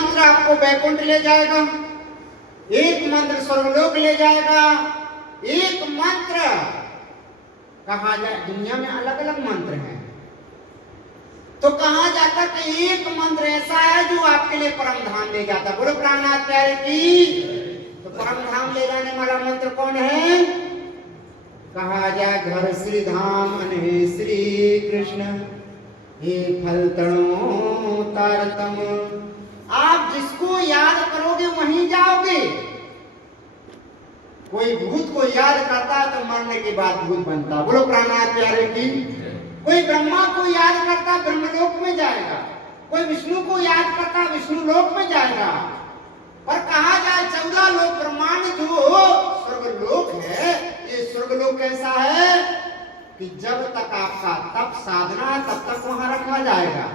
मंत्र आपको वैकुंठ ले जाएगा, एक मंत्र स्वर्गलोक ले जाएगा, एक मंत्र कहा जाए दुनिया में अलग अलग मंत्र हैं, तो कहा जाता कि एक मंत्र ऐसा है जो आपके लिए परम धाम ले जाता। बोलो प्राणनाथ प्यारे की। तो परम धाम ले जाने वाला मंत्र कौन है? कहा जाए घर श्री धाम अने श्री कृष्ण हे फल तणो तारतम। आप जिसको याद करोगे वहीं जाओगे। कोई भूत को याद करता है तो मरने के बाद भूत बनता। बोलो प्राणनाथ प्यारे की। कोई ब्रह्मा को याद करता ब्रह्मलोक में जाएगा, कोई विष्णु को याद करता विष्णु लोक में जाएगा। पर कहा जाए 14 लोक ब्रह्मांड जो स्वर्गलोक है, ये स्वर्गलोक कैसा है कि जब तक आपका तप साधना तब तक वहां रखा जाएगा,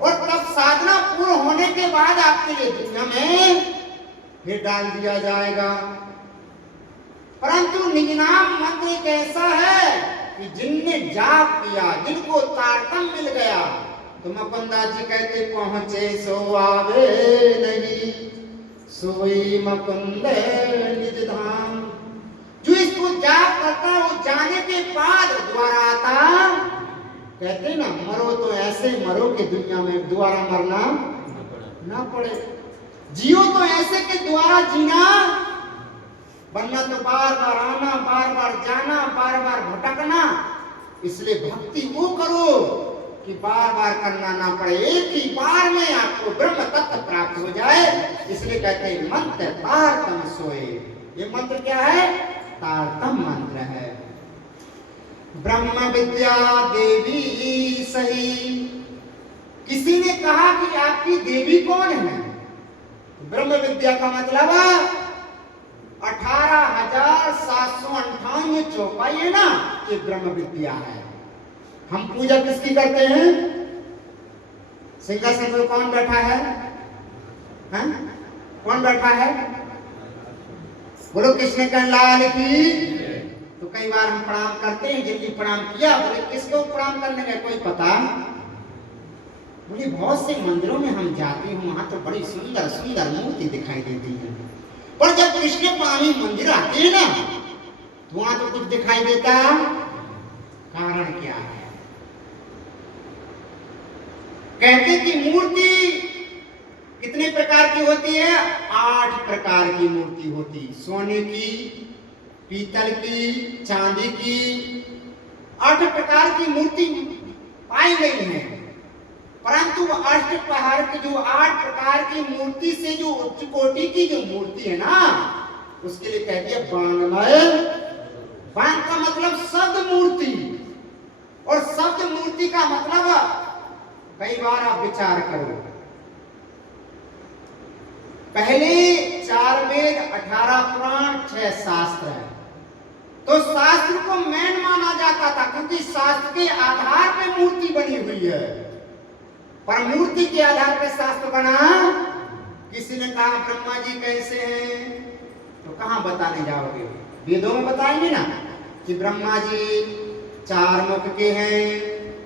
और तब साधना पूर्ण होने के बाद आपके लिए दुनिया में फिर डाल दिया जाएगा। परंतु निजनाम मंत्र एक ऐसा है कि जिनने जाप किया, जिनको तारतम मिल गया, तो मुकुंदास जी कहते पहुंचे सो आवे नहीं, सोई मुकुंद निज धाम। जो इसको जाप करता वो जाने के बाद दोबारा आता। कहते ना मरो तो ऐसे मरो कि दुनिया में दोबारा मरना ना पड़े, जियो तो ऐसे कि दोबारा जीना, वरना तो बार बार आना, बार बार जाना, बार बार भटकना। इसलिए भक्ति वो करो कि बार बार करना ना पड़े, एक ही बार में आपको ब्रह्म तत्व प्राप्त हो जाए। इसलिए कहते हैं मंत्र तारतम सोए। ये मंत्र क्या है? तारतम मंत्र है। ब्रह्म विद्या देवी सही। किसी ने कहा कि आपकी देवी कौन है? ब्रह्म विद्या का मतलब 18,758 चौपाई है ना, ये ब्रह्म विद्या है। हम पूजा किसकी करते हैं? सिंहासन पर कौन बैठा है? हैं? कौन बैठा है? बोलो कृष्ण का लाल की। तो कई बार हम प्रणाम करते हैं, जिनकी प्रणाम किया बोले किसको प्रणाम करने का कोई पता? बोले बहुत से मंदिरों में हम जाते हैं, वहां तो बड़ी सुंदर सुंदर मूर्ति दिखाई देती है, पर जब कृष्ण पानी मंदिर आते हैं ना तो वहां तो कुछ दिखाई देता। कारण क्या है? कहते कि मूर्ति कितने प्रकार की होती है? 8 प्रकार की मूर्ति होती। सोने की, पीतल की, चांदी की, 8 प्रकार की मूर्ति पाई गई है। परंतु अष्टप्रहर की जो 8 प्रकार की मूर्ति से जो उच्च कोटि की जो मूर्ति है ना, उसके लिए कह दिया वाङ्मय। वांग का मतलब शब्द मूर्ति, और शब्द मूर्ति का मतलब कई बार आप विचार करो, पहले 4 वेद, 18 पुराण, 6 शास्त्र है। तो शास्त्र को मेन माना जाता था, क्योंकि शास्त्र के आधार पे मूर्ति बनी हुई है। पर मूर्ति के आधार पर शास्त्र बना। किसी ने कहा ब्रह्मा जी कैसे हैं, तो कहां बताने जाओगे? वेदों में बताएंगे ना कि ब्रह्मा जी 4 मुख के हैं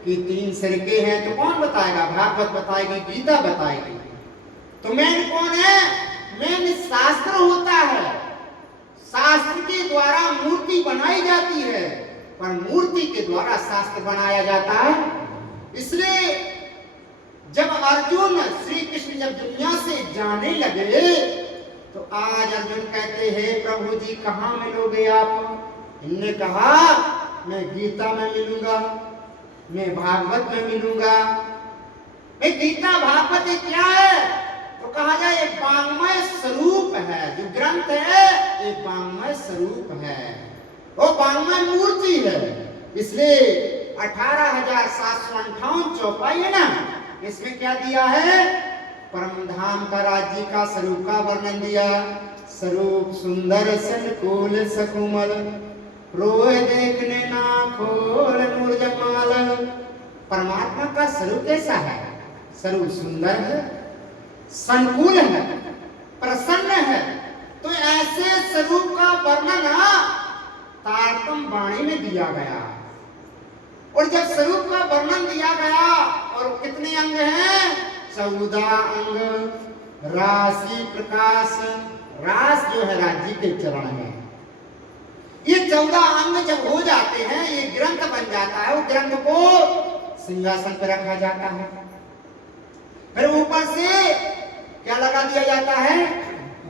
कि 3 सिर के हैं, तो कौन बताएगा? भागवत बताएगी, गीता बताएगी। तो मेन कौन है? मेन शास्त्र होता है। शास्त्र के द्वारा मूर्ति बनाई जाती है, पर मूर्ति के द्वारा शास्त्र बनाया जाता है। इसलिए जब अर्जुन श्री कृष्ण जब दुनिया से जाने लगे, तो आज अर्जुन कहते हैं प्रभु जी कहाँ मिलोगे आप? इनने कहा मैं गीता में मिलूंगा, मैं भागवत में मिलूंगा। मैं गीता भागवत क्या है? तो कहा जाए ये वाङ्मय स्वरूप है। जो ग्रंथ है ये वाङ्मय स्वरूप है, वो वाङ्मय मूर्ति है। इसलिए 18,758 चौपाई है ना, इसमें क्या दिया है? परम धाम का राज्य का स्वरूप का वर्णन दिया। स्वरूप सुंदर सनकुल सकुमल, रोए देखने ना खोल नूर जमाल। परमात्मा का स्वरूप कैसा है? स्वरूप सुंदर है, संकुल है, प्रसन्न है। तो ऐसे स्वरूप का वर्णन तारतम वाणी में दिया गया। और जब स्वरूप का वर्णन दिया गया, और कितने अंग हैं? 14 अंग, राशि प्रकाश, रास जो है राज्य के चरण है। ये 14 अंग जब हो जाते हैं, ये ग्रंथ बन जाता है। वो ग्रंथ को सिंहासन पर रखा जाता है। फिर ऊपर से क्या लगा दिया जाता है?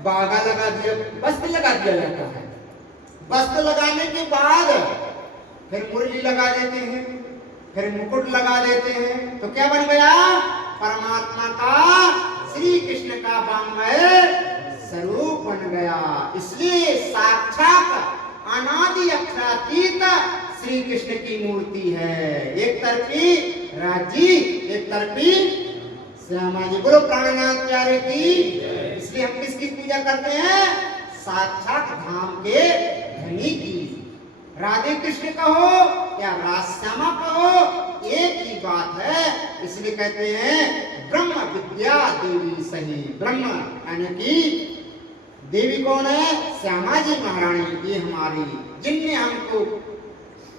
बागा लगा दिया, वस्त्र लगा दिया जाता है। वस्त्र लगाने के बाद फिर मुरली लगा देते हैं, फिर मुकुट लगा देते हैं। तो क्या बन गया? परमात्मा का, श्री कृष्ण का वाङ्मय स्वरूप बन गया। इसलिए साक्षात अनादि अक्षरातीत श्री कृष्ण की मूर्ति है। एक तरफी राजी, एक तरफी श्यामा जी। बोलो प्राणनाथ प्यारे की। इसलिए हम किसकी पूजा करते हैं? साक्षात धाम के धनी की। राधे कृष्ण कहो या राश्यामा कहो, एक ही बात है। इसलिए कहते हैं ब्रह्म विद्या देवी सही। ब्रह्म यानी कि देवी कौन है? श्यामा जी महारानी। ये हमारी, जिनने हमको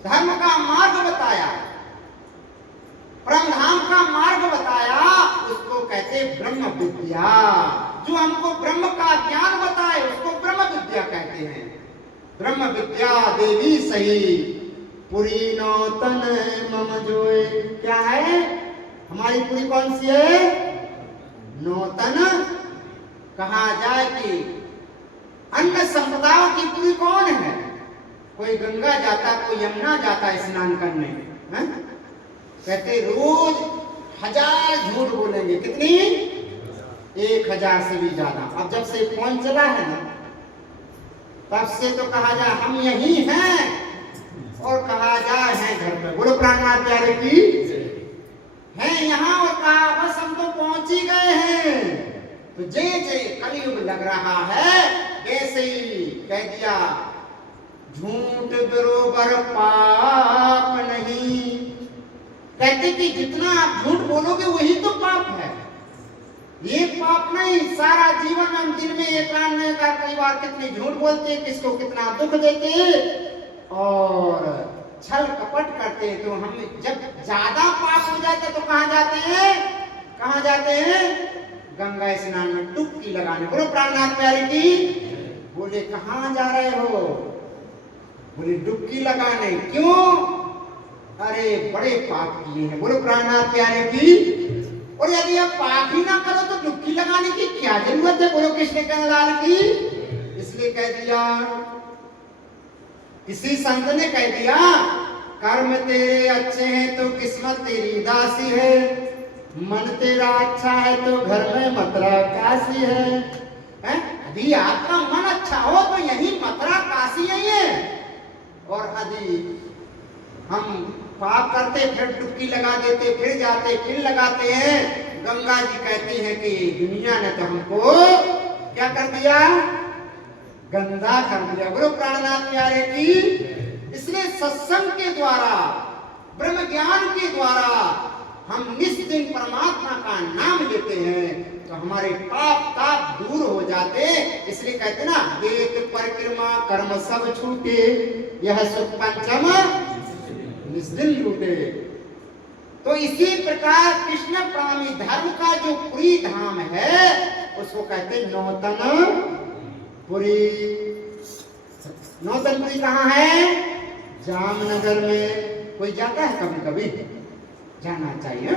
धर्म का मार्ग बताया, परम धाम का मार्ग बताया, उसको कहते ब्रह्म विद्या। जो हमको ब्रह्म का ज्ञान बताए उसको ब्रह्म विद्या कहते हैं। ब्रह्म विद्या देवी सही, पुरी नौतन मम जोए। क्या है हमारी पुरी? कौन सी है? नौतन। कहा जाए कि अन्य संप्रदायों की पुरी कौन है? कोई गंगा जाता, कोई यमुना जाता स्नान करने, कहते रोज 1000 झूठ बोलेंगे। कितनी? 1000 से भी ज्यादा। अब जब से फोन चला है ना, तब से तो कहा जाए हम यही हैं, और कहा जाए हैं घर पे। बोलो प्राणनाथ प्यारे की। हैं यहाँ, और कहा बस हम तो पहुंच ही गए हैं। तो जे कलयुग लग रहा है, वैसे ही कह दिया झूठ बरोबर पाप नहीं। कहते कि जितना आप झूठ बोलोगे वही तो पाप है। ये पाप नहीं, सारा जीवन हम दिन में एक कई बार कितने झूठ बोलते, किसको कितना दुख देते और छल कपट करते। तो हम जब ज्यादा पाप हो जाते तो कहाँ जाते हैं? कहाँ जाते हैं? गंगा स्नान में डुबकी लगाने। बोलो प्राणनाथ प्यारे की। बोले कहाँ जा रहे हो? बोले डुबकी लगाने। क्यों? अरे बड़े पाप किए हैं। बोलो प्राणनाथ प्यारे की। और यदि आप पाप ही ना करो तो डुबकी लगाने की क्या जरूरत है? बोलो कृष्ण कन्हैया की। इसलिए कह दिया, किसी संत ने कह दिया, कर्म तेरे अच्छे हैं तो किस्मत तेरी दासी है, मन तेरा अच्छा है तो घर में मथुरा काशी है। यदि आपका मन अच्छा हो तो यही मथुरा काशी है। और यदि हम पाप करते फिर डुबकी लगा देते, फिर जाते फिर लगाते हैं। गंगा जी कहती है कि दुनिया ने तो हमको क्या कर दिया? गंदा कर दिया। बोलो प्राणनाथ प्यारे की। इसलिए सत्संग के द्वारा, ब्रह्म ज्ञान के द्वारा हम निस्दिन परमात्मा का नाम लेते हैं तो हमारे पाप ताप दूर हो जाते। इसलिए कहते ना, देख परिक्रमा कर्म सब छूटे, यह सुख पंचम निस्दिन लूटे। तो इसी प्रकार कृष्ण प्राणी धर्म का जो पुरी धाम है उसको कहते नौतन पुरी। नौतन पुरी कहाँ है? जामनगर में। कोई जाता है कभी कभी? जाना चाहिए।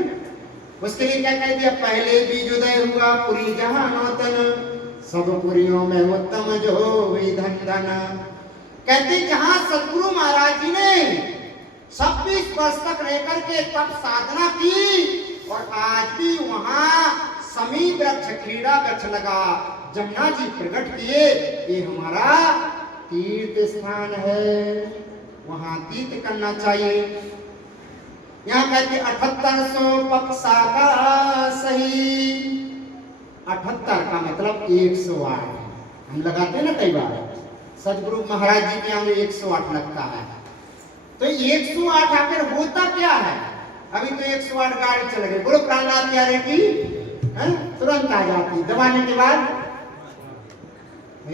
उसके लिए क्या कह दिया? पहले बीज उदय हुआ पुरी जहां नौतन, सब पुरियों में उत्तम जो हुई धन धन। कहते जहां सदगुरु महाराज जी ने 26 वर्ष तक रहकर के तब साधना की और आज भी वहां समी वृक्ष खेड़ा वृक्ष लगा, जमुना जी प्रकट किए। ये हमारा तीर्थ स्थान है, वहां तीर्थ करना चाहिए। यहाँ कहते 7800 पक्षा का सही। 78 का मतलब 108। हम लगाते हैं ना कई बार, सदगुरु महाराज जी के यहाँ 108 लगता है। तो 108 आखिर होता क्या है? अभी तो 108 गाड़ी चल गई। बोलो प्राणनाथ प्यारे की। तुरंत आ जाती दबाने के बाद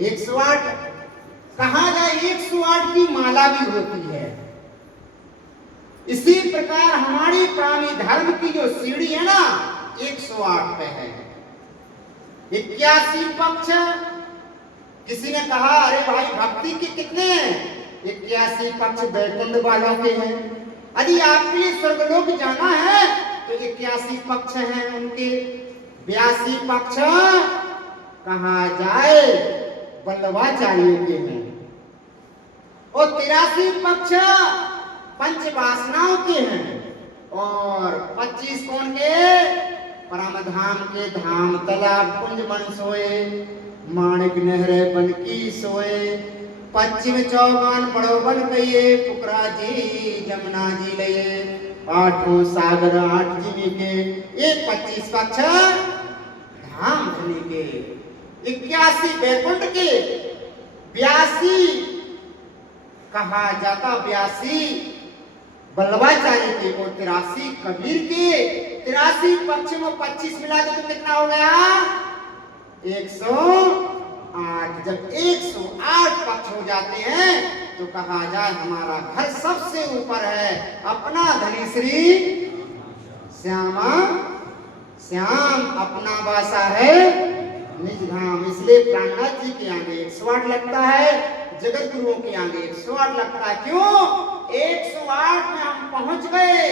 108। कहा जाए 108 की माला भी होती है। इसी प्रकार हमारी प्राणी धर्म की जो सीढ़ी है ना, 108 पे है। 81 पक्ष। किसी ने कहा अरे भाई भक्ति के कितने हैं? 81 पक्ष वैकुंठ वालों के हैं। यदि आपके लिए स्वर्गलोक जाना है तो 81 पक्ष हैं उनके। 82 पक्ष कहा जाए वल्लभाचार्य के हैं। और 83 पक्ष पंच वासनाओं के हैं। और 25 कौन के? परम धाम के धाम तालाब कुंज मन सोए, माणिक नहरे बन की सोए, पश्चिम चौगान बड़ो बन कहिए, पुकरा जी जमुना जी लये, आठों सागर 8 जिमी के। ये 25 पक्ष धाम धनी के, 81 वैकुंठ के, 82 कहा जाता 82 वल्लभाचार्य के और 83 कबीर के। 83 पक्ष में 25 मिला दो तो कितना हो गया? 108। जब 108 पक्ष हो जाते हैं तो कहा जाए हमारा घर सबसे ऊपर है, अपना धनी श्री श्यामा श्याम अपना वासा है निज धाम। इसलिए प्राणनाथ जी के आगे 108 लगता है, जगत गुरुओं के आगे 108 लगता है। क्यों? 108 में हम पहुंच गए,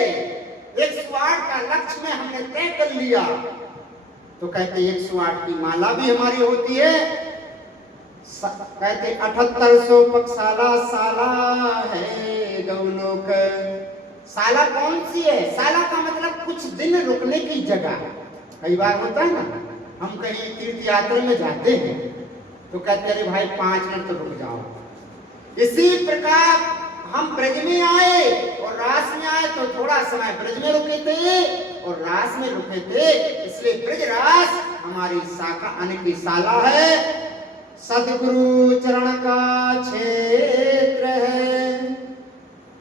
108 का लक्ष्य में हमने तय कर लिया। तो कहते 108 की माला भी हमारी होती है। कहते 7800 पक्षाला साला है गौलोक। साला कौन सी है? साला का मतलब कुछ दिन रुकने की जगह। कई बार होता है ना, हम कहीं तीर्थ यात्रा में जाते हैं तो कहते अरे भाई 5 मिनट तो रुक जाओ। इसी प्रकार हम ब्रज में आए और रास में आए तो थोड़ा समय ब्रज में रुके थे और रास में रुके थे। इसलिए ब्रज रास हमारी शाखा आने की साला है। सदगुरु चरण का क्षेत्र है।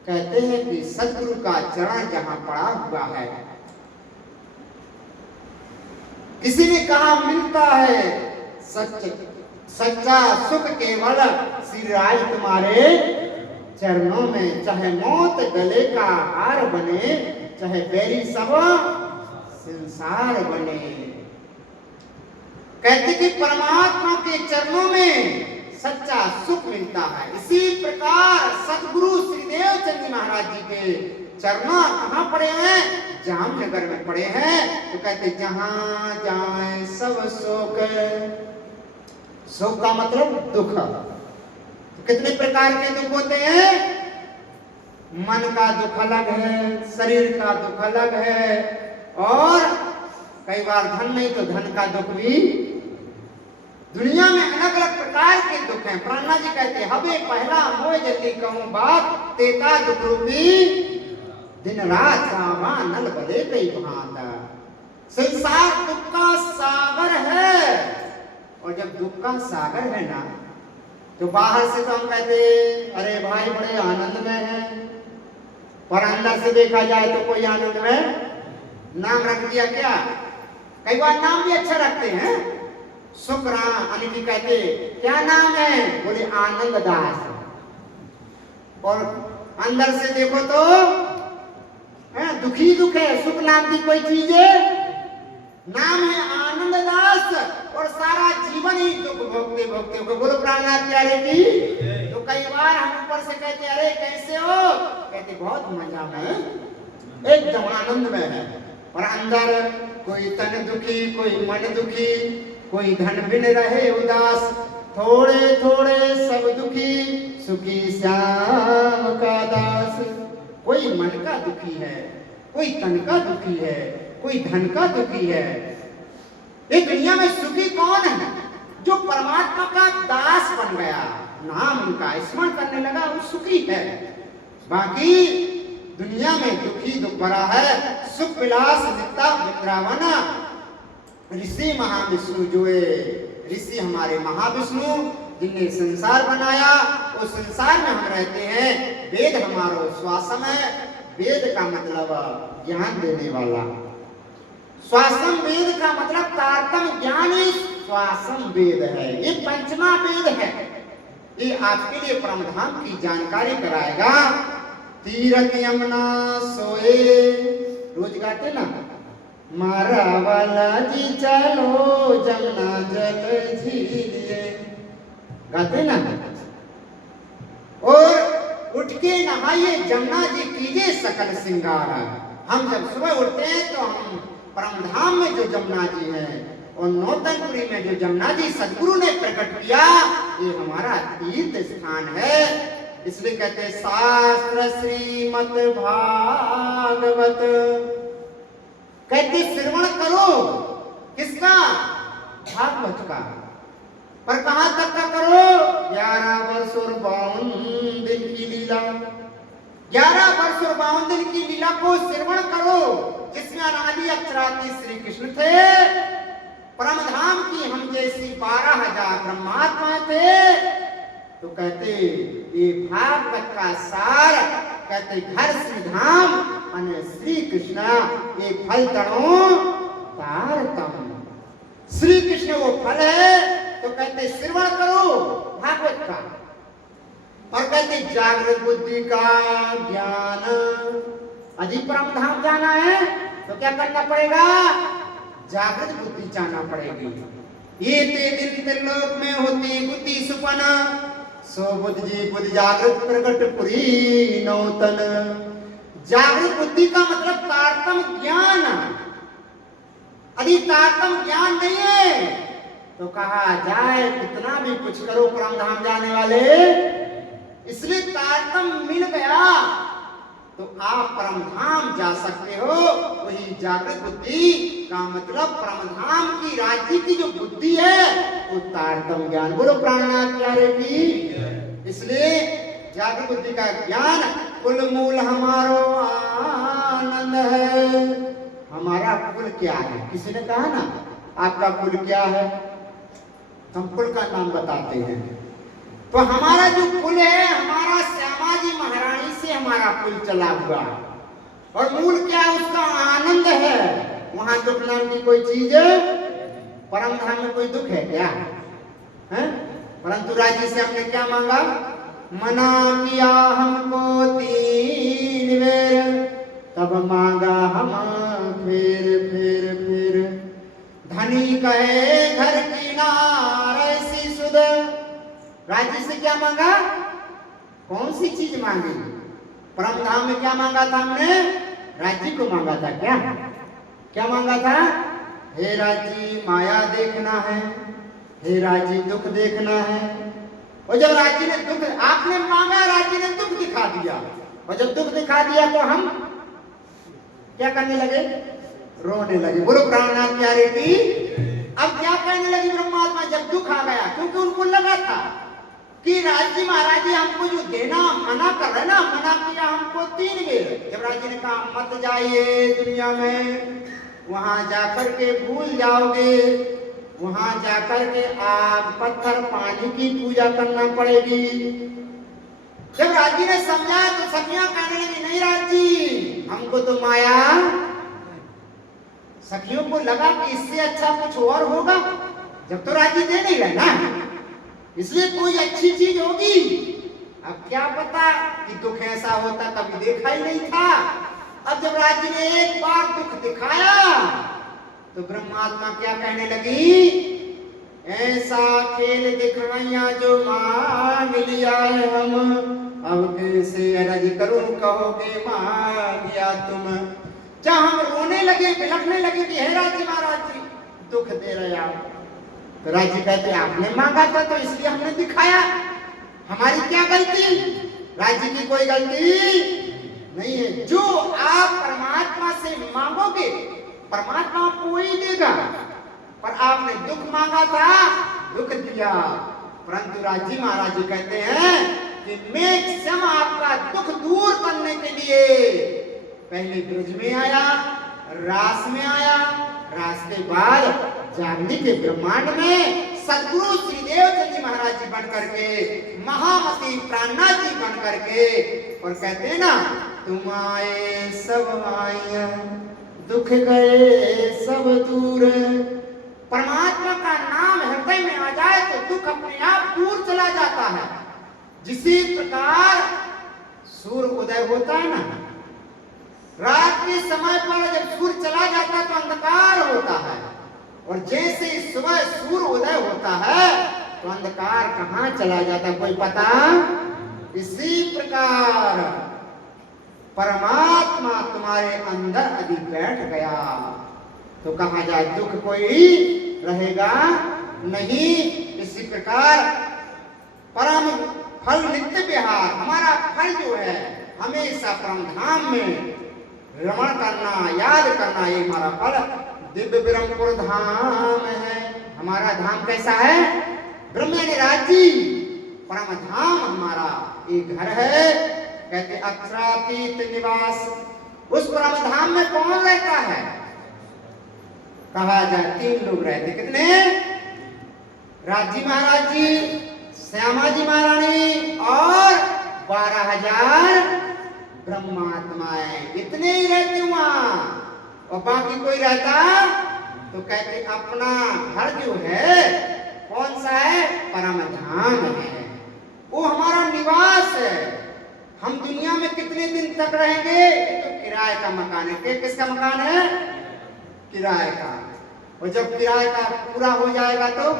कहते हैं कि सदगुरु का चरण जहां पड़ा हुआ है, किसी ने कहा मिलता है सच्चा सुख केवल श्री राज तुम्हारे चरणों में। चाहे मौत गले का हार बने, चाहे बैरी सब संसार बने। कहते कि परमात्मा के चरणों में सच्चा सुख मिलता है। इसी प्रकार सतगुरु श्रीदेव चंद जी महाराज जी के चरणों कहाँ पड़े हैं? जामनगर में पड़े हैं। तो कहते जहां जाए सब शोक। शोक का मतलब दुख। तो कितने प्रकार के दुख होते हैं? मन का दुख अलग है, शरीर का दुख अलग है, और कई बार धन नहीं तो धन का दुख भी। दुनिया में अलग अलग प्रकार के दुख हैं। प्राणनाथ जी कहते हैं हबे पहला मोय जल्दी कहूं बात, तेता दुख रूपी दिन रात सावा नल बदे कई भांत। संसार दुख का सागर है। और जब दुख का सागर है ना, तो बाहर से तो हम कहते अरे भाई बड़े आनंद में है, पर अंदर से देखा जाए तो कोई आनंद में। नाम रख दिया क्या? कई बार नाम भी अच्छा रखते हैं। शुक्र अनिति कहते क्या नाम है? बोले आनंद दास। और अंदर से देखो तो दुखी दुख है। सुख नाम की कोई चीज है? नाम है आनंद दास, और सारा जीवन ही दुख भोगते भोगते हो। बोलो प्राणनाथ प्यारे की। तो कई बार हम ऊपर से कहते अरे कैसे हो? कहते बहुत मजा में, एकदम आनंद में है। और अंदर कोई तन दुखी, कोई मन दुखी, कोई धन बिन रहे उदास, थोड़े थोड़े सब दुखी, सुखी श्याम का दास। कोई मन का दुखी है, कोई तन का दुखी है, कोई धन का दुखी है। इस दुनिया में सुखी कौन है? जो परमात्मा का दास बन गया, नाम उनका स्मरण करने लगा, वो सुखी है। बाकी दुनिया में दुखी दुख भरा है। सुख विलास नित्या वृंदावना। ऋषि महाविष्णु जो है, ऋषि हमारे महाविष्णु जिनने संसार बनाया, उस संसार में हम रहते हैं। वेद हमारो श्वासम है। वेद का मतलब ज्ञान देने वाला। श्वासम वेद का मतलब तारतम ज्ञान ही श्वासम वेद है। ये पंचमा वेद है। ये आपके लिए परमधाम की जानकारी कराएगा। तीरथ यमुना सोए, रोज गाते ना, मारा वाला जी चलो जमुना जल झीलिए, गाते ना। और उठ के नहाइए जमुना जी कीजिए सकल सिंगार। हम जब सुबह उठते हैं तो हम परमधाम में जो जमुना जी है और नौतनपुरी में जो जमुना जी सदगुरु ने प्रकट किया, ये हमारा तीर्थ स्थान है। इसलिए कहते हैं शास्त्र श्रीमत भागवत, कहते श्रवण करो किसका? भागवत का। पर कहां तक का करो? 11 वर्ष और 52 दिन की लीला, 11 वर्ष और 52 दिन की लीला को श्रवण करो, जिसमें अनादि अक्षरादि श्री कृष्ण थे। परमधाम की हम जैसी 12,000 ब्रह्मात्मा थे। तो कहते ये भागवत का सार, कहते घर श्री धाम अने श्री कृष्ण ये फल तणो तारतम। श्री कृष्ण वो फल है। तो कहते श्रवण करो भागवत का। और कहते जागृत बुद्धि का ज्ञान, अजी परमधाम जाना है तो क्या करना पड़ेगा? जागृत बुद्धि जाना पड़ेगी। ये ते दिन त्रिलोक में होती बुद्धि सुपन, सो बुद्ध जी बुद्धि जागृत प्रकट पुरी नौतन। जागृत बुद्धि का मतलब तारतम ज्ञान। यदि तारतम ज्ञान नहीं है तो कहा जाए कितना भी कुछ करो परमधाम जाने वाले। इसलिए तारतम मिल गया तो आप परमधाम जा सकते हो। वही जागृत बुद्धि का मतलब परमधाम की राज्य की जो बुद्धि है वो तारतम ज्ञान। बोलो प्राणनाथ प्यारे की। इसलिए जागृत बुद्धि का ज्ञान कुल मूल हमारो आनंद है। हमारा कुल क्या है? किसी ने कहा ना आपका कुल क्या है, हम कुल का नाम बताते हैं। तो हमारा जो कुल है, हमारा श्यामा जी महारानी से हमारा कुल चला हुआ। और मूल क्या है? उसका आनंद है। वहां दुख नाम की कोई चीज, परमधाम में कोई दुख है क्या? है? परंतु राजी से हमने क्या मांगा? मना किया हमको 3 बेर, तब मांगा हम फिर फिर फिर। धनी कहे घर की नार ऐसी सुध। राजी से क्या मांगा? कौन सी चीज मांगी? परमधाम में क्या मांगा था हमने? राज्य को मांगा था। क्या क्या मांगा था? हे राजी माया देखना है, हे राजी दुख देखना है। और जब राजी ने दुख, आपने मांगा, राजी ने दुख दिखा दिया। और जब दुख दिखा दिया तो हम क्या करने लगे? रोने लगे। बोलो प्राणनाथ प्यारे की। अब क्या कहने लगी ब्रह्मात्मा जब दुख आ गया? क्योंकि उनको लगा था कि राजी महाराज जी हमको जो देना मना कर रहे ना, मना किया हमको 3 बेर। जब राजी ने कहा मत जाइए दुनिया में, वहां जाकर के भूल जाओगे, वहां जाकर के आग पत्थर पानी की पूजा करना पड़ेगी। जब राजी ने समझा तो सखियां कहने लगी नहीं राजी हमको तो माया। सखियों को लगा कि इससे अच्छा कुछ और होगा, जब तो राजी दे नहीं रहा ना, इसलिए कोई अच्छी चीज होगी। अब क्या पता कि दुख ऐसा होता, कभी देखा ही नहीं था। अब जब राजी ने एक बार दुख दिखाया तो ब्रह्मात्मा क्या कहने लगी? ऐसा खेल दिखाया जो मांग लिया है हम, अब कैसे अर्ज करूं कहोगे मांग लिया तुम। जहां हम रोने लगे, बिलखने लगे कि हे राजी महाराज जी दुख दे रहे आप, तो राजी कहते आपने मांगा था तो इसलिए हमने दिखाया, हमारी क्या गलती? राजी की कोई गलती नहीं है। जो आप परमात्मा से मांगोगे परमात्मा आपको ही देगा। पर आपने दुख मांगा था, दुख दिया। परंतु राजी महाराज जी कहते हैं कि मैं स्वयं आपका दुख दूर करने के लिए पहले ब्रज में आया, रास में आया, रास के बाद जागनी के ब्रह्मांड में सदगुरु श्रीदेव जी महाराज जी बन करके, महामती प्राणनाथ जी बन करके, और कहते हैं ना तुम आए सब आए, दुख गए सब दूर। परमात्मा का नाम हृदय में आ जाए तो दुख अपने आप दूर चला जाता है। जिसी प्रकार सूर्य उदय होता है ना, रात के समय पर जब सूर्य चला जाता है तो अंधकार होता है, और जैसे सुबह सूर्य उदय होता है तो अंधकार कहाँ चला जाता है, कोई पता? इसी प्रकार परमात्मा तुम्हारे अंदर यदि बैठ गया तो कहा जाए दुख कोई रहेगा नहीं। इसी प्रकार परम फल नित्य विहार, हमारा फल जो है हमेशा परम धाम में रमण करना, याद करना, ये हमारा फल दिव्य ब्रह्मपुर धाम है। हमारा धाम कैसा है? ब्रह्म यानी राज्य, परम धाम हमारा एक घर है। कहते अक्षरातीत निवास, उस परम धाम में कौन रहता है? कहा जाए 3 लोग रहते। कितने? राजी महाराज जी, श्यामा जी महारानी और 12,000 ब्रह्मात्माएं, इतने ही रहते वहां, और बाकी कोई रहता? तो कहते अपना घर जो है कौन सा है? परम धाम है, वो हमारा निवास है। हम दुनिया में कितने दिन तक रहेंगे? तो किराए का मकान है। किसका मकान है? किराए का। और जब किराए का पूरा हो जाएगा तो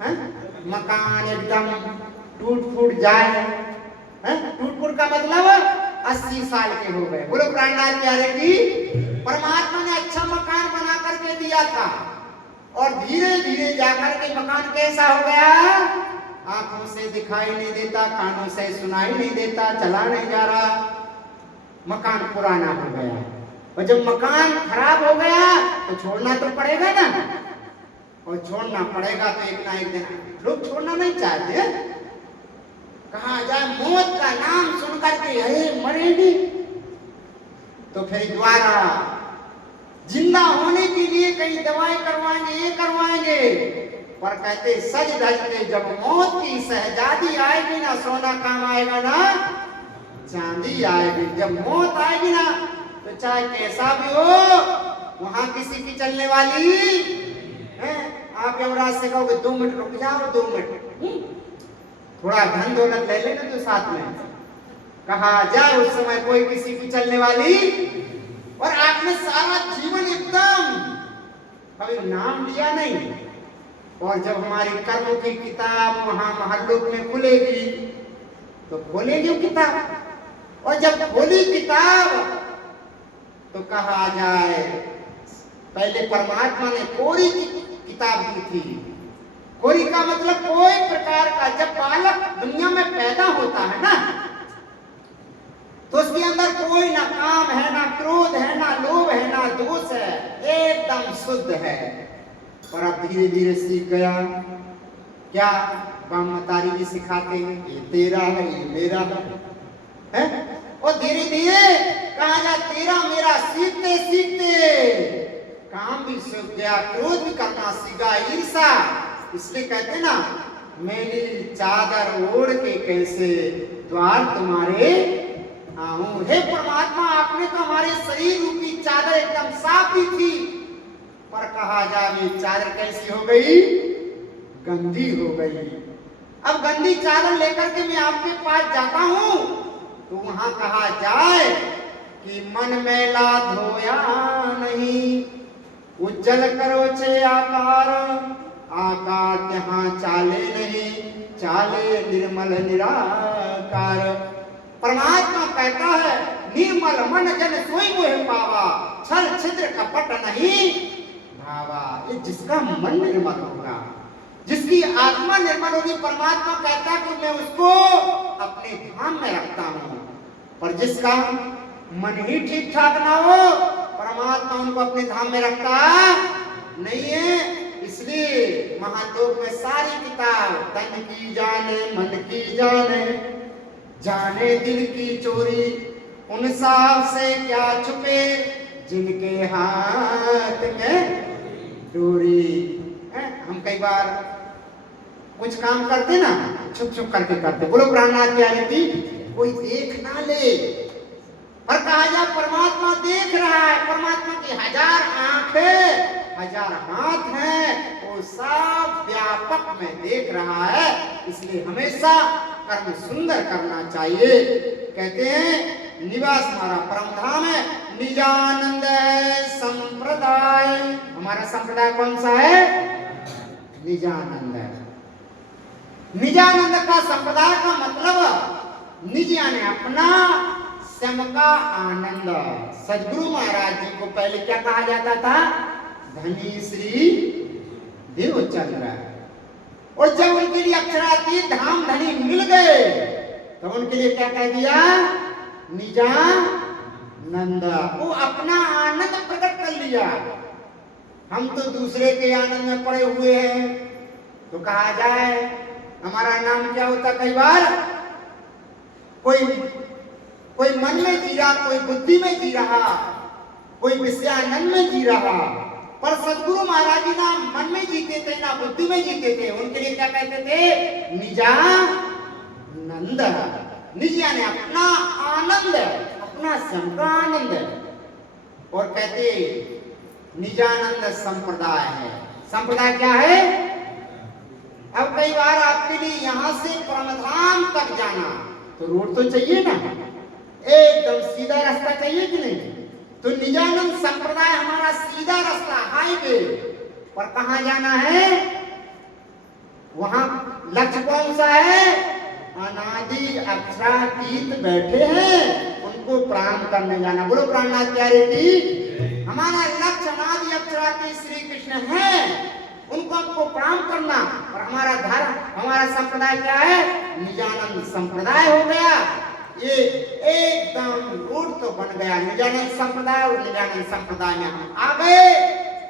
है? मकान एकदम टूट फूट जाए। टूट फूट का मतलब 80 साल के हो गए। बोलो प्राणनाथ प्यारे की। परमात्मा ने अच्छा मकान बना करके दिया था, और धीरे धीरे जाकर के मकान कैसा हो गया? आंखों से दिखाई नहीं देता, कानों से सुनाई नहीं देता, चला नहीं जा रहा, मकान पुराना हो गया। और जब मकान खराब हो गया तो छोड़ना तो पड़ेगा ना, और छोड़ना पड़ेगा तो एक ना एक दिन लोग छोड़ना नहीं चाहते। कहा जाए मौत का नाम सुनकर के अरे मरेगी, तो फिर दोबारा जिंदा होने के लिए कहीं दवाई करवाएंगे, ये करवाएंगे, पर कहते सज धज के जब मौत की शहजादी आएगी ना, सोना काम आएगा ना, चांदी आएगी। जब मौत आएगी ना तो चाहे कैसा भी हो, वहां किसी की चलने वाली है। आप यमराज से कहोगे 2 मिनट रुक जाओ, 2 मिनट, थोड़ा धन दौलत ले लेना तो साथ में, कहा जाए उस समय कोई किसी की चलने वाली। और आपने सारा जीवन एकदम कभी नाम लिया नहीं, और जब हमारी कर्म की किताब वहां महल्लोक में खुलेगी तो खोलेगी किताब, और जब खोली किताब तो कहा जाए पहले परमात्मा ने कोरी की किताब दी थी। कोरी का मतलब कोई प्रकार का, जब बालक दुनिया में पैदा होता है ना, तो उसके अंदर कोई ना काम है, ना क्रोध है, ना लोभ है, ना दोष है, एकदम शुद्ध है। पर अब धीरे धीरे सीख गया। क्या ब्रह्मतारी जी सिखाते हैं, ये तेरा है, ये मेरा है? और धीरे धीरे कहा जा तेरा मेरा सीखते सीखते काम भी सीख गया, क्रोध भी करना सीखा, ईर्षा। इसलिए कहते ना, मेरी चादर ओढ़ के कैसे द्वार तुम्हारे आऊं। हे परमात्मा, आपने तो हमारे शरीर रूपी चादर एकदम साफ की थी, पर कहा जाए चादर कैसी हो गई? गंदी हो गई। अब गंदी चादर लेकर के मैं आपके पास जाता हूं तो वहां कहा जाए कि मन मैला धोया नहीं, उज्जवल करो छे आकार, आकार यहाँ चाले नहीं, चाले निर्मल निराकार। परमात्मा कहता है निर्मल मन जन सोई मोह पावा, छल छिद्र कपट नहीं भावा। ये जिसका मन निर्मल होगा, जिसकी आत्मा निर्मल होगी, परमात्मा कहता है कि मैं उसको अपने धाम में रखता हूं। पर जिसका मन ही ठीक ठाक ना हो, परमात्मा उनको अपने धाम में रखता नहीं है। इसलिए महालोक में सारी किताब तन की जाने मन की जाने, जाने दिल की चोरी, उन साहब से क्या छुपे जिनके हाथ में डोरी। हम कई बार कुछ काम करते ना, छुप छुप करके करते। बोलो प्राणनाथ प्यारे की, कोई देख ना ले, पर कहा जा परमात्मा देख रहा है। परमात्मा की 1000 आंखें 1000 हाथ हैं, वो सब व्यापक में देख रहा है। इसलिए हमेशा कर्म सुंदर करना चाहिए। कहते हैं निवास हमारा परम धाम है, निजानंद है संप्रदाय। हमारा संप्रदाय कौन सा है? निजानंद है। निजानंद का संप्रदाय का मतलब निज यानी अपना, सम का आनंद। सदगुरु महाराज जी को पहले क्या कहा जाता था? धनी श्री देवचंद्र। और जब उनके लिए अक्षरातीत धाम धनी मिल गए तो उनके लिए क्या कह दिया? निजानंद। वो अपना आनंद प्रकट कर लिया। हम तो दूसरे के आनंद में पड़े हुए हैं। तो कहा जाए हमारा नाम क्या होता? कई बार कोई मन में जी रहा, कोई बुद्धि में जी रहा, कोई विषयानंद में जी रहा। पर सदगुरु महाराज जी ना मन में जीते थे ना बुद्धि में जीते थे। उनके लिए क्या कहते थे? निजानंद। निज यानी अपना आनंद, अपना स्वयं का आनंद। और कहते निजानंद संप्रदाय है। संप्रदाय क्या है? अब कई बार आपके लिए यहां से परमधाम तक जाना तो रोड तो चाहिए ना, एकदम सीधा रास्ता चाहिए कि नहीं? तो निजानंद संप्रदाय हमारा सीधा रास्ता, हाईवे। पर कहां जाना है? वहां लक्ष्य कौन सा है? अनादि अक्षरातीत बैठे हैं, उनको प्रणाम करने जाना। बोलो प्राणनाथ प्यारे की। हमारा लक्ष्य अनादि अक्षरातीत श्री कृष्ण है, उनको हमको प्रणाम करना। और हमारा धर्म, हमारा संप्रदाय क्या है? निजानंद संप्रदाय हो गया। ये एकदम रूट तो बन गया निजानंद संप्रदाय। और निजानंद संप्रदाय में हम आ गए,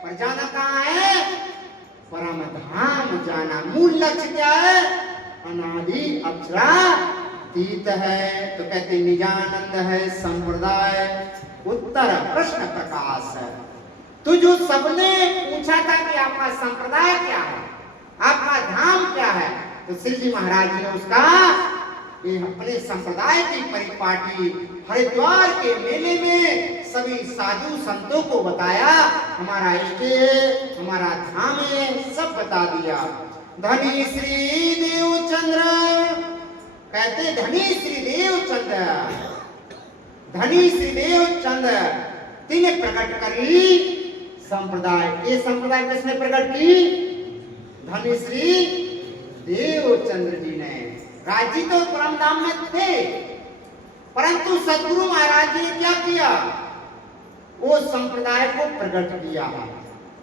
पर जाना कहाँ है? परम धाम जाना। मूल लक्ष्य क्या है? अनादि अक्षरातीत है। तो कहते निजानंद है संप्रदाय। उत्तर प्रश्न प्रकाश है। तो जो सबने पूछा था कि आपका संप्रदाय क्या है, आपका धाम क्या है, तो श्री जी महाराज जी ने उसका अपने संप्रदाय की परिपाटी हरिद्वार के मेले में सभी साधु संतों को बताया। हमारा इष्ट है, हमारा धाम है, सब बता दिया। धनी श्री देवचंद्र, कहते धनी श्री देवचंद्र, धनी श्री देवचंद्र तिने प्रकट करी संप्रदाय। ये संप्रदाय किसने प्रकट की? धनी श्री देवचंद्र जी ने। राजी तो परमधाम में थे, परंतु सदगुरु महाराज जी ने क्या किया? वो संप्रदाय को प्रकट किया।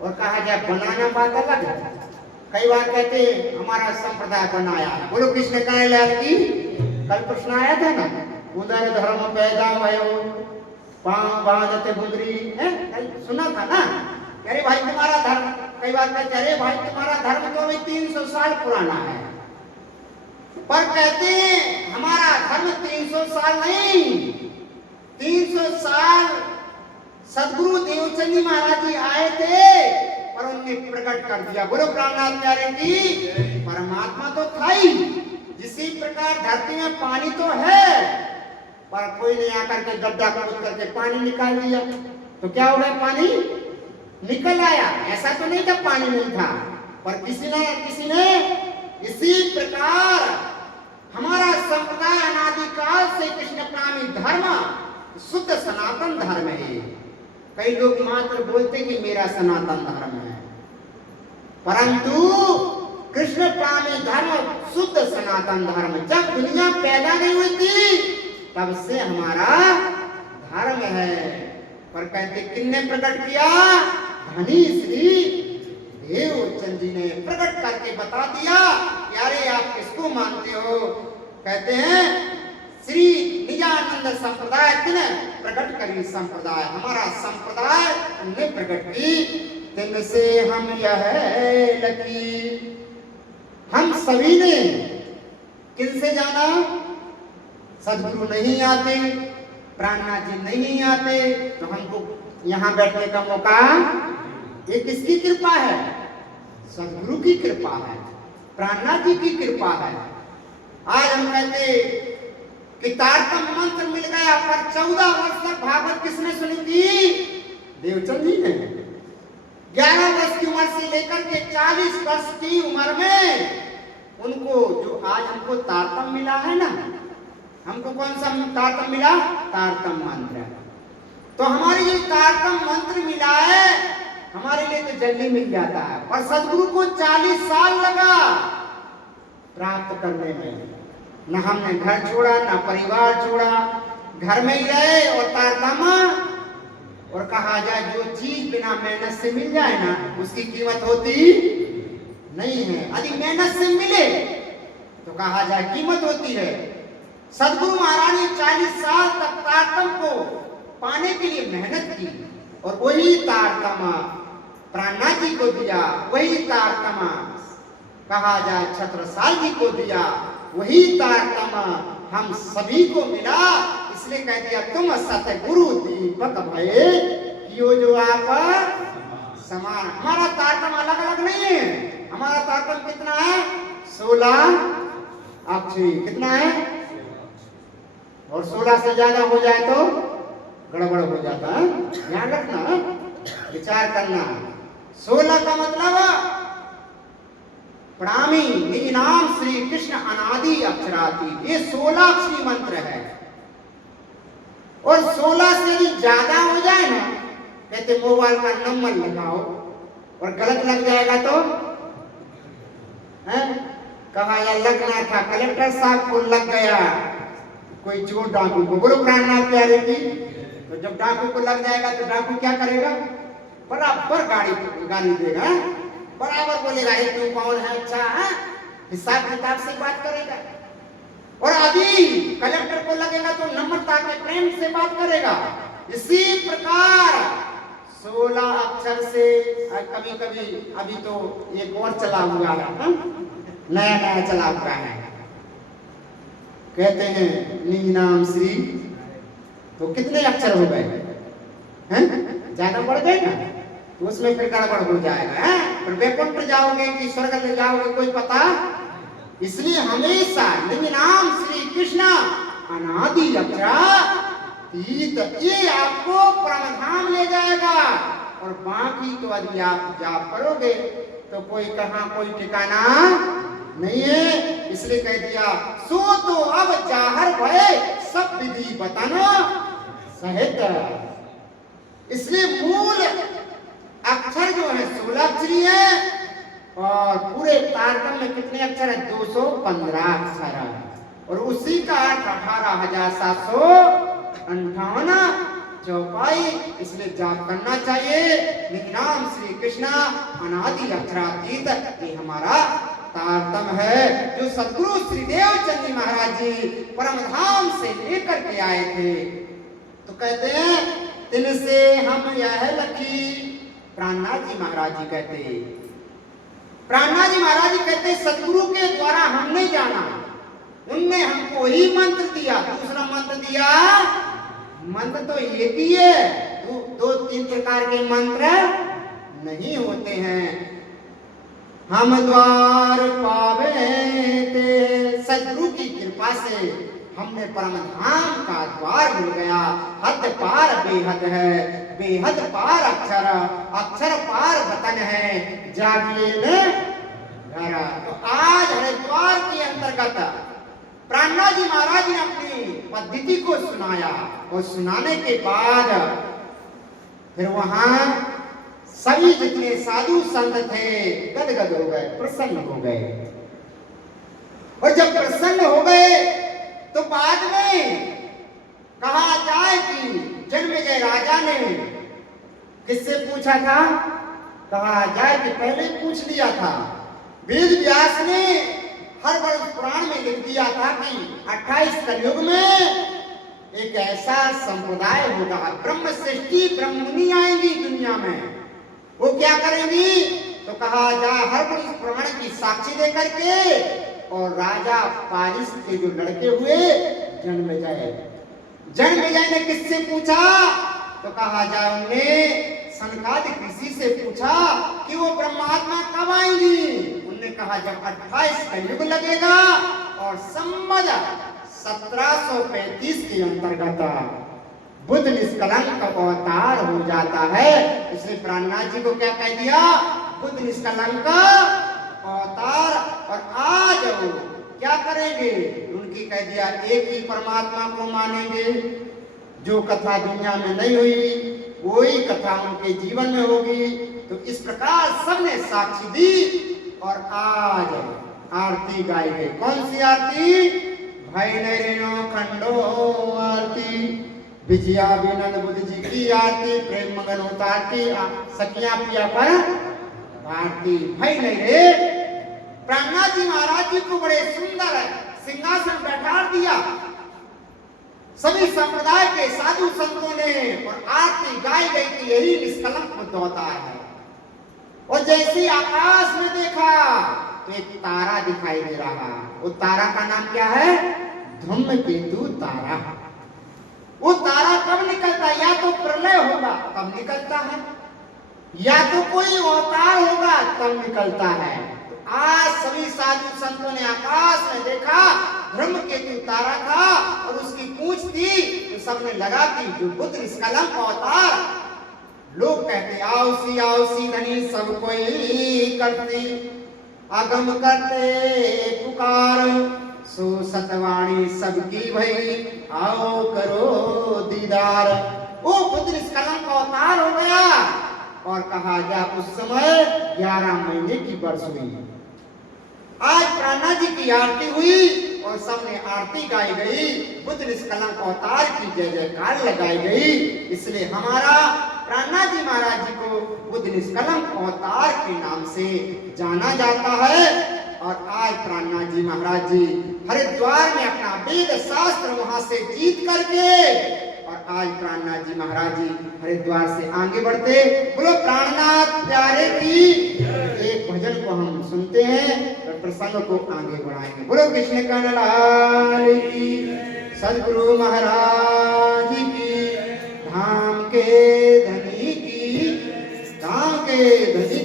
और कहा जाए बनाना बात अलग है। कई बार कहते हमारा संप्रदाय बनाया। बोलो कृष्ण कन्हैया की। कल प्रश्न आया था ना, उदर धर्म पैदा भयो पांव बांधते बुंदरी है, कल सुना था ना? अरे भाई तुम्हारा धर्म, कई बार कहते अरे भाई तुम्हारा धर्म तो अभी 300 साल पुराना है। पर कहते हमारा धर्म 300 साल नहीं, 300 साल सदगुरु देवचंद जी महाराज जी आए थे और उनने प्रकट कर दिया। बोलो प्राणनाथ प्यारे की। परमात्मा तो था ही, जिसी प्रकार धरती में पानी तो है, पर कोई ने आकर के गड्ढा खोद करके पानी निकाल दिया तो क्या हो गया? पानी निकल आया। ऐसा तो नहीं था पानी नहीं था, पर किसी ने इसी प्रकार हमारा संप्रदाय अनादिकाल से कृष्ण प्रेमी धर्म शुद्ध सनातन धर्म है। कई लोग मात्र बोलते कि मेरा सनातन धर्म है, परंतु कृष्ण प्रेमी धर्म शुद्ध सनातन धर्म जब दुनिया पैदा नहीं हुई थी तब से हमारा धर्म है। पर कहते किसने प्रकट किया? धनी श्री देवचंद जी ने प्रकट करके बता दिया कि अरे आप किसको मानते हो? कहते हैं श्री निजानंद संप्रदाय ने प्रकट करी संप्रदाय। हमारा संप्रदाय हमने प्रकट की, दिन से हम यह लकी। हम सभी ने किनसे जाना? सदगुरु नहीं आते, प्राणनाथ जी नहीं आते तो हमको यहाँ बैठने का मौका, ये किसकी कृपा है? सदगुरु की कृपा है, प्राणनाथ जी की कृपा है। आज हम कहते कि तारतम मंत्र मिल गया, पर 14 वर्ष तक भागवत किसने सुनी थी? देवचंद जी ने। 11 वर्ष की उम्र से लेकर के 40 वर्ष की उम्र में उनको जो आज हमको तारतम मिला है ना, हमको कौन सा तारतम मिला? तारतम मंत्र। तो हमारे लिए तारतम मंत्र मिला है, हमारे लिए तो जल्दी मिल जाता है, पर सदगुरु को 40 साल लगा प्राप्त करने में। न हमने घर छोड़ा, न परिवार छोड़ा, घर में ही रहे और तारतम। और कहा जाए जो चीज बिना मेहनत से मिल जाए ना, उसकी कीमत होती नहीं है। यदि मेहनत से मिले तो कहा जाए कीमत होती है। सदगुरु महाराज ने 40 साल तक तारतम को पाने के लिए मेहनत की, और वही तारतम प्राणनाथ जी को दिया, वही तारतम कहा जाए छत्रसाल जी को दिया, वही तारतम हम सभी को मिला। इसलिए कह दिया तुम सतगुरु दीपक भये, यो जो आप समान। हमारा तारतम अलग अलग नहीं है, हमारा तारतम कितना है? 16 अक्षरी। कितना है? और 16 से ज्यादा हो जाए तो गड़बड़ हो जाता है, ध्यान रखना, विचार करना। 16 का मतलब प्रणामी निज नाम श्री कृष्ण अनादि अक्षराती, ये 16 अक्षरी मंत्र है। और 16 से यदि ज्यादा हो जाए ना, कहते मोबाइल का नंबर लगाओ और गलत लग जाएगा तो कहा या लगना था, कलेक्टर साहब को लग गया, कोई चोर डाकू को, बोलो प्राणनाथ प्यारे की। तो जब डाकू को लग जाएगा तो डाकू क्या करेगा? बराबर गाली देगा, बराबर बोलेगा तू कौन है, अच्छा है, हिसाब किताब से बात करेगा। और अभी कलेक्टर को लगेगा तो नम्रता के प्रेम से बात करेगा। इसी प्रकार 16 अक्षर से कभी कभी अभी तो एक और चला हुआ है, नया नया चला हुआ है, कहते हैं निज नाम श्री। तो कितने अक्षर हो गए हैं? ज्यादा बढ़ गए ना, तो उसमें फिर गड़बड़ हो जाएगा, फिर वैकुंठ जाओगे कि स्वर्ग ले जाओगे कोई पता। इसलिए हमेशा निज नाम श्री कृष्ण अनादि अक्षरातीत, ये आपको परमधाम ले जाएगा। और बाकी तो यदि आप जाप करोगे तो कोई कहां कोई ठिकाना नहीं है। इसलिए कह दिया सो तो अब जाहर भय सब विधि बताना सहित। इसलिए मूल अक्षर जो है 16 अक्षरी है, और पूरे तारतम में कितने अक्षर है? 215 अक्षर है। और उसी का अर्थ 18,758 चौपाई। इसलिए जाप करना चाहिए निज नाम श्री कृष्ण अनादि अक्षरातीत, ये हमारा तारतम है जो सदगुरु श्रीदेव चंदी महाराज जी परमधाम से लेकर के आए थे। तो कहते हैं तिनसे हम यह लखी, प्राणनाथ जी महाराज जी कहते, प्राणनाथ जी महाराज जी कहते सदगुरु के द्वारा हमने जाना, उनने हमको ही मंत्र दिया, दूसरा मंत्र दिया। मंत्र तो एक ही है, दो तीन प्रकार के मंत्र नहीं होते हैं। हम द्वार पावे ते, सदगुरु की कृपा से हमने परमधाम का द्वार मिल गया। हद पार बेहद है, बेहद पार अक्षर, अक्षर पार वतन है, जागिए न घर। तो आज हरिद्वार के अंतर्गत प्राणनाथ जी महाराज ने अपनी पद्धति को सुनाया, और सुनाने के बाद फिर वहां सभी जितने साधु संत थे गदगद हो गए, प्रसन्न हो गए। और जब प्रसन्न हो गए तो बाद में कहा जाए कि जन्मेजय राजा ने किससे पूछा था? कहा जाए कि पहले पूछ लिया था। वेद व्यास ने हर वर्ष पुराण में लिख दिया था कि 28 कलयुग में एक ऐसा संप्रदाय होगा, ब्रह्म सृष्टि ब्रह्ममुनि आएंगी दुनिया में। वो क्या करेंगी? तो कहा जाए हर वर्ष पुराण की साक्षी देकर के, और राजा पारिस के जो लड़के हुए जन्मेजय ने किससे पूछा? तो कहा जाए उन्हें सनकादिक ऋषि से पूछा कि वो ब्रह्मात्मा कब आएंगी। उन्होंने कहा जब 28 कलयुग लगेगा और संवत 1735 के अंतर्गत बुद्ध निष्कलंक अवतार हो जाता है। इसलिए प्राणनाथ जी को क्या कह दिया? बुद्ध निष्कलंक अवतार। और आज वो क्या करेंगे? उनके क्योंकि कह दिया एक ही परमात्मा को मानेंगे। जो कथा दुनिया में नहीं हुई वही कथा उनके जीवन में होगी। तो इस प्रकार सबने साक्षी दी और आज आरती गाई गई। कौन सी आरती? भय नैनो खंडो आरती, विजया विनंद बुद्ध जी की आरती, प्रेम मगन उतारती सखिया पिया पर आरती। भय नहीं रे। प्राणनाथ जी महाराज जी को बड़े सुंदर सिंहासन बैठा दिया। सभी संप्रदाय के साधु संतों ने और आरती गाई गई कि यही निष्कलंक बुद्ध अवतार है। और जैसे आकाश में देखा तो एक तारा दिखाई दे रहा। वो तारा का नाम क्या है? धूमकेतु तारा। वो तारा कब निकलता है? या तो प्रलय होगा तब निकलता है, या तो कोई अवतार होगा तब निकलता है। तो आज सभी साधु संतों ने आकाश में देखा धूमकेतु तारा था और उसकी पूंछ थी, तो सबने लगा कि जो बुद्ध निष्कलंक अवतार। लोग कहते आओसी धनी सब कोई करते, अगम करते पुकार, सो सतवाणी सबकी भई, आओ करो दीदार। वो बुद्ध निष्कलंक अवतार हो गया। और कहा गया उस समय 11 महीने की वर्ष हुई। आज प्राणनाथ जी की आरती हुई और सबने आरती गाई गई, बुद्ध निष्कलंक अवतार की जय जयकार लगाई गई। इसलिए हमारा प्राणनाथ जी महाराज जी को बुद्ध निष्कलंक अवतार के नाम से जाना जाता है। और आज प्राणनाथ जी महाराज जी हरिद्वार में अपना वेद शास्त्र वहां से जीत करके, और आज प्राणनाथ जी महाराज जी हरिद्वार से आगे बढ़ते। बोलो प्राणनाथ प्यारे की। एक भजन को हम सुनते हैं और प्रसंग को आगे बढ़ाएंगे। बोलो कृष्ण कनलाल की, सदगुरु महाराज की, धाम के धनी की, धाम के धनी